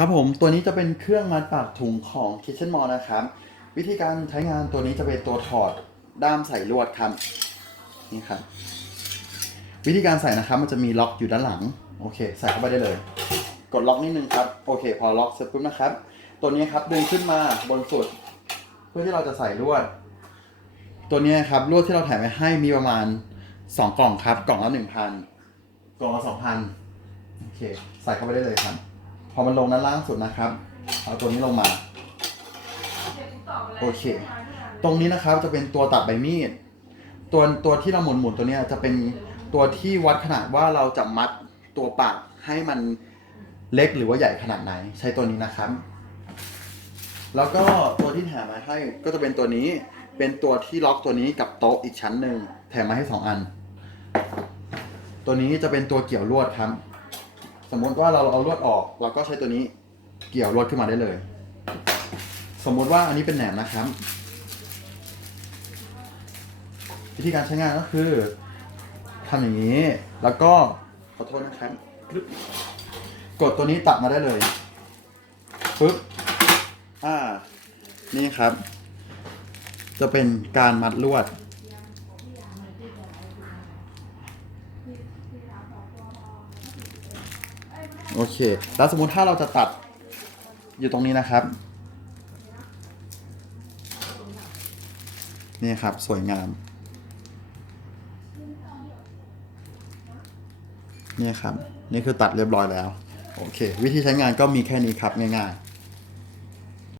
ครับผมตัวนี้จะเป็นเครื่องมัดปากถุงของ Kitchen Mall นะครับ วิธีการใช้งานตัวนี้จะเป็นตัวถอดด้ามใส่ลวดครับนี่ครับ วิธีการใส่นะครับมันจะมีล็อกอยู่ด้านหลังโอเค ใส่เข้าไปได้เลย กดล็อกนิดนึงครับโอเค พอล็อกเสร็จปุ๊บนะครับ ตัวนี้ครับดึงขึ้นมาบนสุด เพื่อที่เราจะใส่ลวด ตัวนี้ครับลวดที่เราแถมไว้ให้มีประมาณ 2 กล่องครับ กล่องละ1,000กล่องละ2,000โอเค ใส่เข้าไปได้เลยครับ อมันลงด้านล่างสุดนะครับเอาตัวนี้ลงมา โอเค ตรงนี้นะครับจะเป็นตัวตัดใบมีด ตัวตัวที่เราหมุนหมุนตัวนี้จะเป็นตัวที่วัดขนาดว่าเราจะมัดตัวปากให้มันเล็กหรือว่าใหญ่ขนาดไหน ใช้ตัวนี้นะครับ แล้วก็ตัวที่แถมมาให้ก็จะเป็นตัวนี้ เป็นตัวที่ล็อกตัวนี้กับโต๊ะอีกชั้นหนึ่งแถมมาให้สองอัน ตัวนี้จะเป็นตัวเกี่ยวลวดครับ สมมติว่าเราเอาลวดออก เราก็ใช้ตัวนี้เกี่ยวลวดขึ้นมาได้เลย สมมติว่าอันนี้เป็นแหนมนะครับ วิธีการใช้งานก็คือทำอย่างนี้ แล้วก็ขอโทษนะครับกดตัวนี้ตัดมาได้เลยปึ๊บอ่า นี่ครับ จะเป็นการมัดลวด โอเค แล้วสมมติถ้าเราจะตัดอยู่ตรงนี้นะครับ นี่ครับสวยงาม นี่ครับ นี่คือตัดเรียบร้อยแล้ว โอเค วิธีใช้งานก็มีแค่นี้ครับง่ายๆ